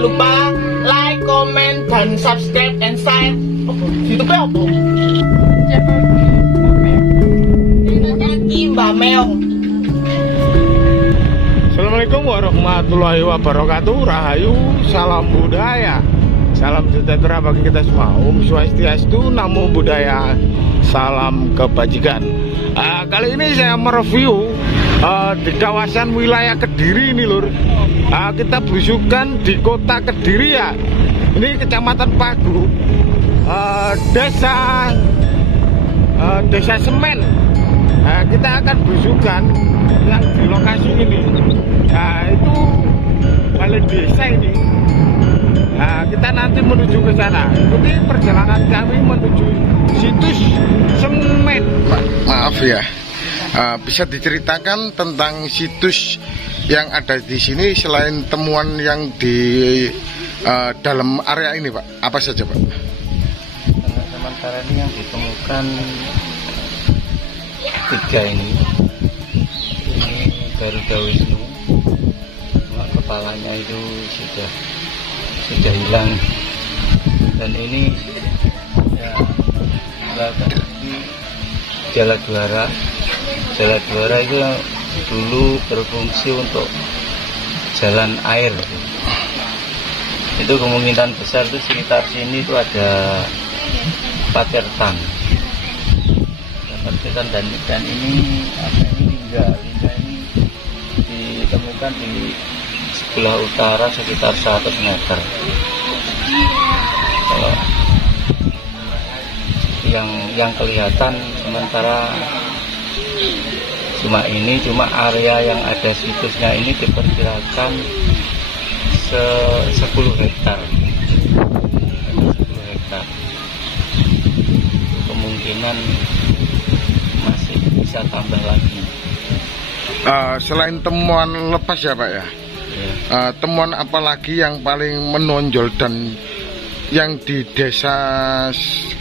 Jangan lupa like, comment, dan subscribe and share. YouTube-nya apa? Mbak Meong. Assalamualaikum warahmatullahi wabarakatuh. Rahayu, salam budaya, salam sejahtera bagi kita semua. Om Swastiastu, Namo Buddhaya, salam kebajikan. Kali ini saya mereview di kawasan wilayah Kediri ini lur. Kita belusukan di kota Kediri ya. Ini Kecamatan Pagu, Desa Semen. Kita akan belusukan yang di lokasi ini. Itu balai desa ini. Kita nanti menuju ke sana. Ikuti perjalanan kami menuju situs Semen. Maaf ya, bisa diceritakan tentang situs yang ada di sini selain temuan yang di dalam area ini, Pak? Apa saja, Pak? Sementara ini yang ditemukan 3 ini Garuda Wisnu, kepalanya itu sudah hilang, dan ini ya Jala Juara itu yang dulu berfungsi untuk jalan air. Itu kemungkinan besar itu sekitar sini itu ada Patirtan dan ini lingga ini ditemukan di sebelah utara sekitar 100 meter. Kalau yang kelihatan sementara cuma area yang ada situsnya ini diperkirakan 10 hektar. Kemungkinan masih bisa tambah lagi. Selain temuan lepas ya Pak ya, temuan apa lagi yang paling menonjol dan yang di Desa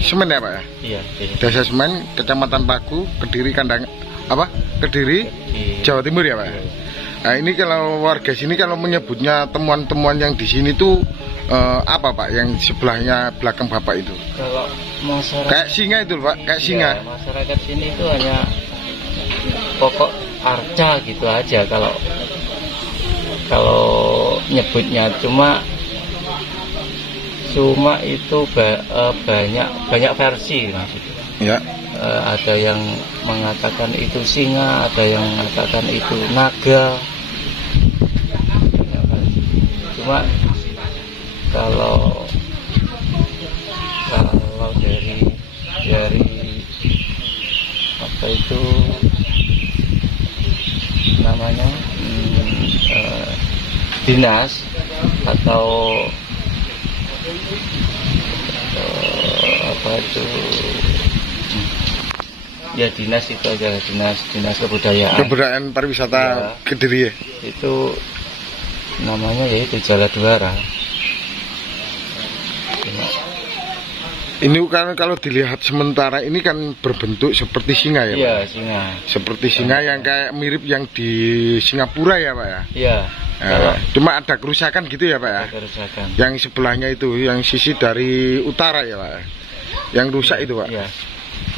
Semen ya Pak ya? Iya. Desa Semen, Kecamatan Pagu, Kediri Kediri, Jawa Timur ya Pak ya? Nah ini kalau warga sini kalau menyebutnya temuan-temuan yang di sini tuh apa Pak? Yang sebelahnya belakang Bapak itu? Kalau masyarakat kayak singa itu Pak, kayak singa. Masyarakat sini itu hanya pokok arca gitu aja kalau nyebutnya, cuma itu banyak versi maksudnya. Ya. Ada yang mengatakan itu singa, ada yang mengatakan itu naga. Cuma kalau dari apa itu namanya dinas atau apa itu ya dinas itu aja, dinas kebudayaan pariwisata ya, Kediri ya? Itu namanya yaitu Jala Juara. Ini kan kalau dilihat sementara ini kan berbentuk seperti singa ya Pak? Iya, singa. Seperti singa yang kayak mirip yang di Singapura ya Pak ya? Iya. Cuma ada kerusakan gitu ya Pak ya? Kerusakan. Yang sebelahnya itu, yang sisi dari utara ya Pak? Yang rusak itu Pak? Iya.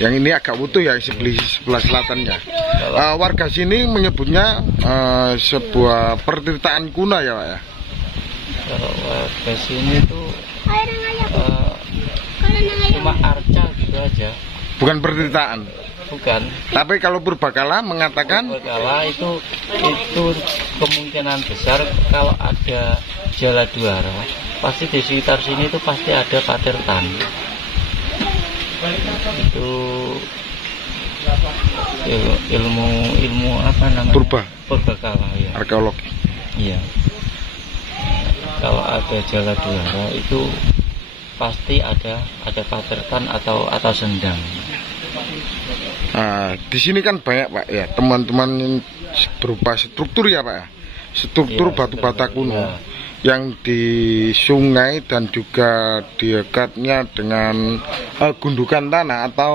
Yang ini agak utuh ya sebelah selatannya. Warga sini menyebutnya sebuah pertirtaan kuno ya Pak ya? Kalau warga sini itu cuma arca gitu aja. Bukan pertirtaan? Bukan. Tapi kalau Purbakala mengatakan? Purbakala itu kemungkinan besar kalau ada Jala Juara, pasti di sekitar sini itu pasti ada Patirtan. Itu ilmu apa namanya? Purbakala ya. Arkeologi. Iya. Kalau ada Jala Juara itu pasti ada Patirtan atau sendang. Nah, di sini kan banyak Pak ya teman-teman berupa struktur ya Pak ya, struktur batu bata kuno yang di sungai dan juga di dekatnya dengan gundukan tanah, atau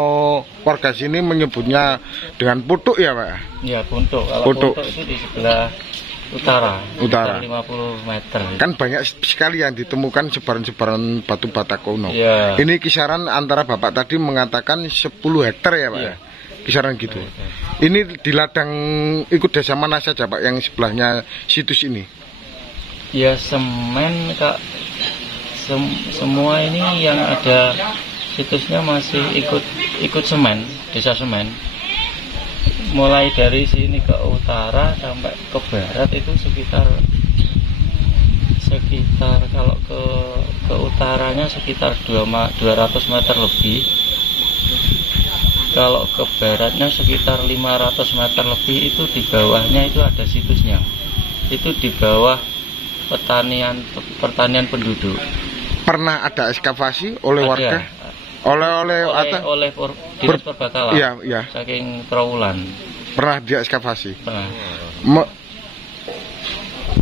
warga sini menyebutnya dengan putuk ya Pak? Iya, putuk. Kalau putuk itu di sebelah Utara. Utara. 50 meter. Kan banyak sekali yang ditemukan sebaran-sebaran batu bata kuno. Iya. Ini kisaran antara Bapak tadi mengatakan 10 hektar ya Pak? Iya. Kisaran gitu. Ini di ladang ikut desa mana saja Pak yang sebelahnya situs ini? Ya semen Kak. Semua ini yang ada situsnya masih ikut semen, desa semen. Mulai dari sini ke utara sampai ke barat itu sekitar kalau ke utaranya sekitar 200 meter lebih. Kalau ke baratnya sekitar 500 meter lebih, itu di bawahnya itu ada situsnya. Itu di bawah pertanian penduduk. Pernah ada ekskavasi oleh warga? Oleh dinas perbakalan. Iya, iya. Saking Trawulan. Pernah diekskavasi? Pernah.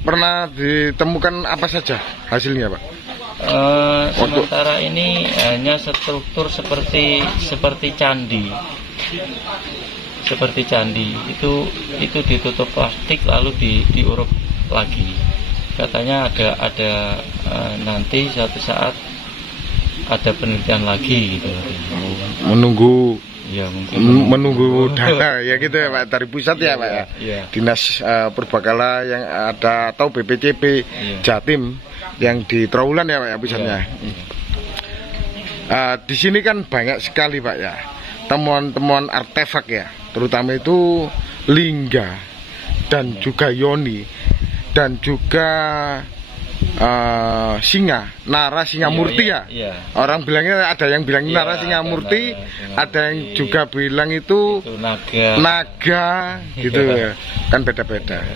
Pernah ditemukan apa saja hasilnya Pak? Sementara ini hanya struktur seperti candi. Seperti candi. Itu ditutup plastik lalu diuruk lagi. Katanya ada nanti suatu saat ada penelitian lagi gitu. Menunggu ya, mungkin menunggu dana ya gitu ya Pak, dari pusat ya Pak ya. Iya. Dinas Purbakala yang ada atau BPCP Jatim yang di Trawulan ya Pak ya pusatnya. Di sini kan banyak sekali Pak ya temuan-temuan artefak ya, terutama itu lingga dan juga yoni dan juga Nara Singa Murti ya. Orang bilangnya ada yang bilang Nara Singa Murti, ada yang juga bilang itu naga gitu ya. Kan beda-beda.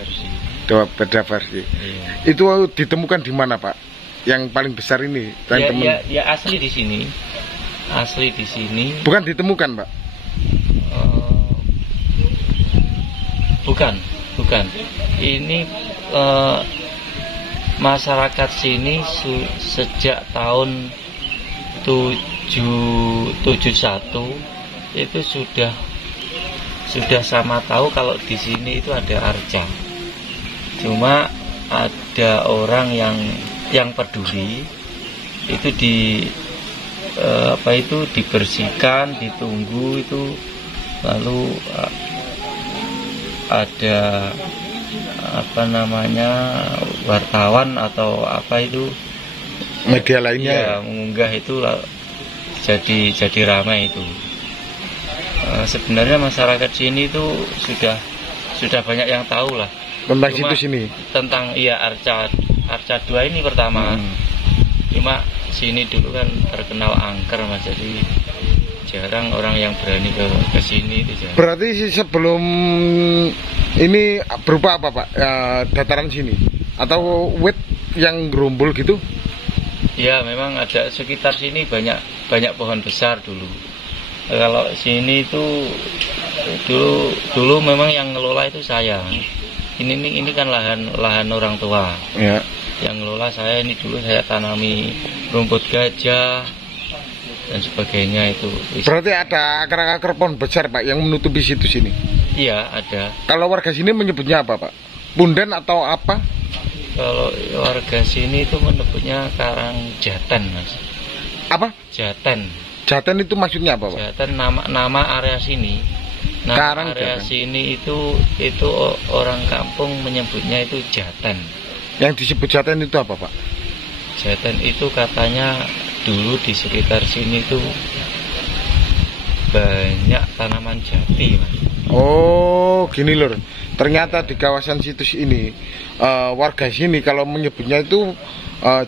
Beda versi. Itu ditemukan di mana Pak? Yang paling besar ini? Ya asli di sini. Asli di sini. Bukan ditemukan Pak? Bukan. Ini masyarakat sini sejak tahun 71 itu sudah sama tahu kalau di sini itu ada arca. Cuma ada orang yang peduli itu dibersihkan, ditunggu itu, lalu ada wartawan atau media lainnya ya, mengunggah itu jadi ramai itu. Sebenarnya masyarakat sini itu sudah banyak yang tahu lah tentang situs ini, tentang arca 2 ini pertama. Cuma sini dulu kan terkenal angker Mas, jadi jarang orang yang berani ke sini itu jarang. Berarti sebelum ini berupa apa Pak? Dataran sini atau wet yang gerumbul gitu? Ya memang ada sekitar sini banyak pohon besar dulu. Kalau sini itu dulu memang yang ngelola itu saya. Ini kan lahan orang tua. Ya. Yang ngelola saya, ini dulu saya tanami rumput gajah dan sebagainya itu. Berarti ada akar-akar pohon besar Pak yang menutupi situs ini? Iya ada. Kalau warga sini menyebutnya apa Pak? Punden atau apa? Kalau warga sini itu menyebutnya karang jaten Mas. Apa? Jaten. Jaten itu maksudnya apa Pak? Jaten nama area sini. Karang area jaten. Sini itu orang kampung menyebutnya itu jaten. Yang disebut jaten itu apa Pak? Jaten itu katanya dulu di sekitar sini tuh banyak tanaman jati Mas. Oh gini lur, ternyata di kawasan situs ini warga sini kalau menyebutnya itu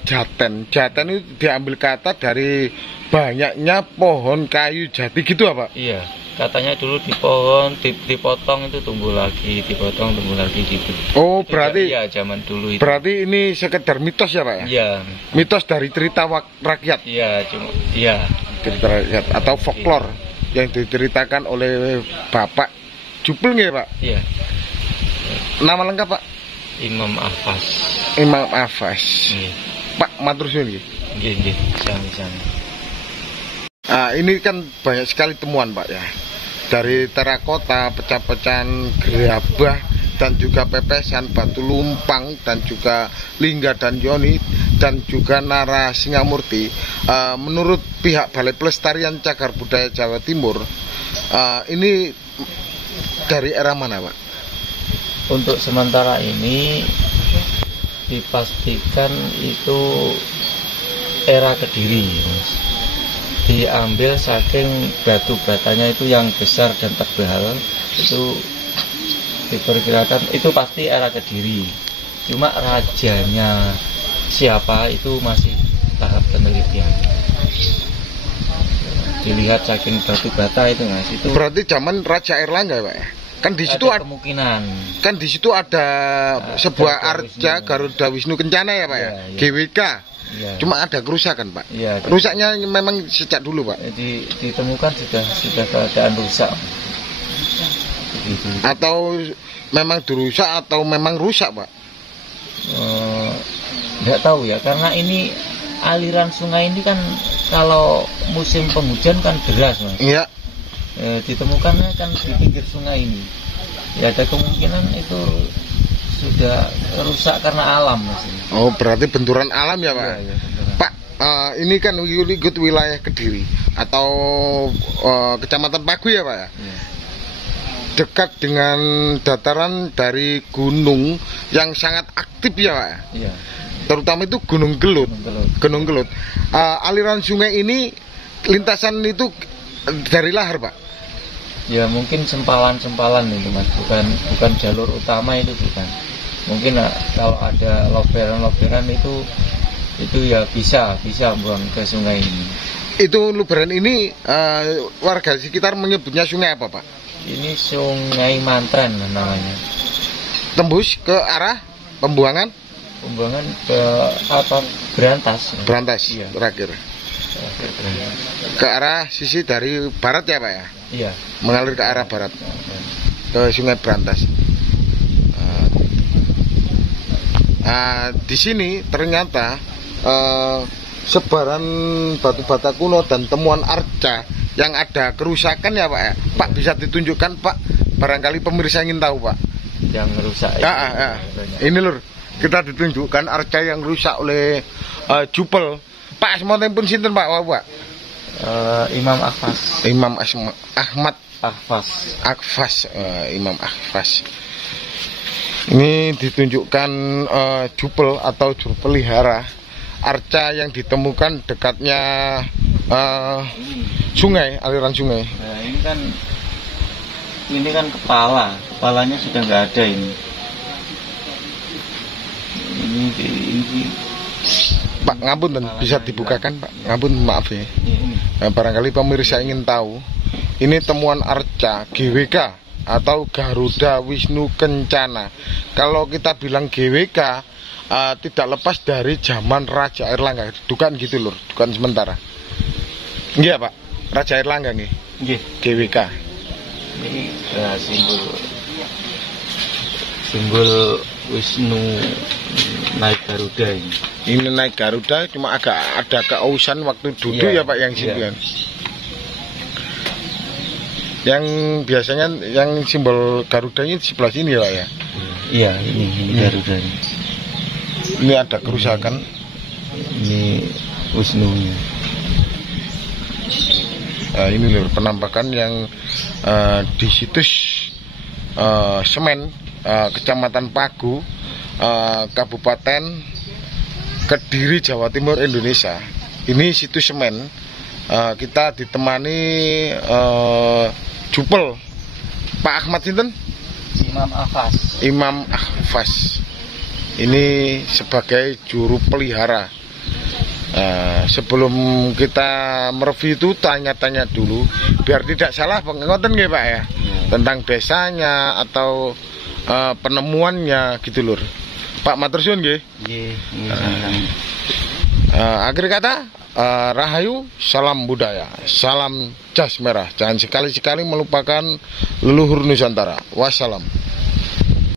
jaten. Jaten itu diambil kata dari banyaknya pohon kayu jati gitu apa? Iya, katanya dulu di pohon dipotong itu tumbuh lagi, dipotong tumbuh lagi gitu. Oh itu berarti ya zaman dulu itu. Berarti ini sekedar mitos ya Pak ya? Iya. Mitos dari cerita rakyat. Iya, Cerita rakyat atau folklore yang diceritakan oleh Bapak Jupel nggih Pak? Iya. Nama lengkap Pak? Imam Afas. Imam Afas. Iya. Pak matur suwun nggih. Nggih, sami-sami. Ini kan banyak sekali temuan Pak ya. Dari terakota, pecah-pecahan gerabah, dan juga Pepesan, Batu Lumpang, dan juga Lingga dan Yoni, dan juga Nara Singamurti. Menurut pihak Balai Pelestarian Cagar Budaya Jawa Timur, ini dari era mana, Pak? Untuk sementara ini dipastikan itu era Kediri, Mas. Diambil saking batu batanya itu yang besar dan tebal, itu diperkirakan itu pasti era Kediri. Cuma rajanya siapa itu masih tahap penelitian. Dilihat saking batu bata itu, Mas, itu berarti zaman Raja Airlangga, Pak ya? Kan di situ ada kemungkinan. Kan di situ ada sebuah arca Garuda Wisnu Kencana ya, Pak ya? Iya. GWK. Ya. Cuma ada kerusakan, Pak. Ya, rusaknya memang sejak dulu, Pak. Ditemukan sudah keadaan rusak. Begitu. Atau memang dirusak atau memang rusak, Pak? Nggak tahu ya, karena ini aliran sungai ini kan kalau musim penghujan kan deras, Mas. Iya. Ditemukannya kan di pinggir sungai ini. Ya ada kemungkinan itu sudah rusak karena alam, Mas. Oh, berarti benturan alam ya, Pak? Ya, Pak, ini kan ikut wilayah Kediri atau Kecamatan Pagu ya, Pak ya? Ya. Dekat dengan dataran dari gunung yang sangat aktif ya, Pak? Ya. Terutama itu Gunung Gelut. Gunung Gelut. Aliran sungai ini lintasan itu dari lahar, Pak? Ya mungkin sempalan-sempalan itu, Mas, bukan jalur utama, itu bukan. Mungkin kalau ada loberan-loberan itu ya bisa buang ke sungai ini. Itu luberan ini warga sekitar menyebutnya sungai apa, Pak? Ini Sungai Mantren namanya. Tembus ke arah pembuangan ke apa? Berantas. Berantas, Iya. terakhir. Ke arah sisi dari barat ya, Pak ya? Iya. Mengalir ke arah barat ke Sungai Berantas. Di sini ternyata sebaran batu bata kuno dan temuan arca yang ada kerusakan ya, Pak ya? Pak, bisa ditunjukkan, Pak? Barangkali pemirsa ingin tahu, Pak. Yang rusak. Ya. Ini lur, kita ditunjukkan arca yang rusak oleh Jupel. Pak, semonten pun sinten, Pak? Pak. Imam Akfas. Imam Ahmad Akfas. Imam Akfas. Ini ditunjukkan jupel atau jupelihara, arca yang ditemukan dekatnya sungai, aliran sungai. Nah, ini kan kepalanya sudah nggak ada ini. Ini Pak, ngapunten, bisa dibukakan, Pak? Ngapunten, maaf ya. Barangkali pemirsa ingin tahu, ini temuan arca GWK atau Garuda Wisnu Kencana. Kalau kita bilang GWK, tidak lepas dari zaman Raja Airlangga. Dukan gitu lur, dukan sementara. Iya, Pak, Raja Airlangga nih. GWK. Ini simbol Wisnu naik Garuda ini. Ini naik Garuda, cuma agak ada keausan waktu duduk ya, Pak, yang simpian. Yang biasanya yang simbol Garudanya di sebelah sini ya, Pak ya? Iya, ini Garuda ini. Ini ada kerusakan. Ini Wisnunya. Ini loh penampakan yang di situs Semen, Kecamatan Pagu, Kabupaten Kediri, Jawa Timur, Indonesia. Ini situs Semen. Kita ditemani Jupel Pak Ahmad sinten? Imam Akfas. Ini sebagai juru pelihara. Sebelum kita mereview itu tanya-tanya dulu biar tidak salah pengoten nggih, Pak ya, tentang desanya atau penemuannya gitu lur. Pak, matur suwun nggih. Akhir kata, rahayu, salam budaya, salam jas merah. Jangan sekali-sekali melupakan leluhur Nusantara. Wassalam.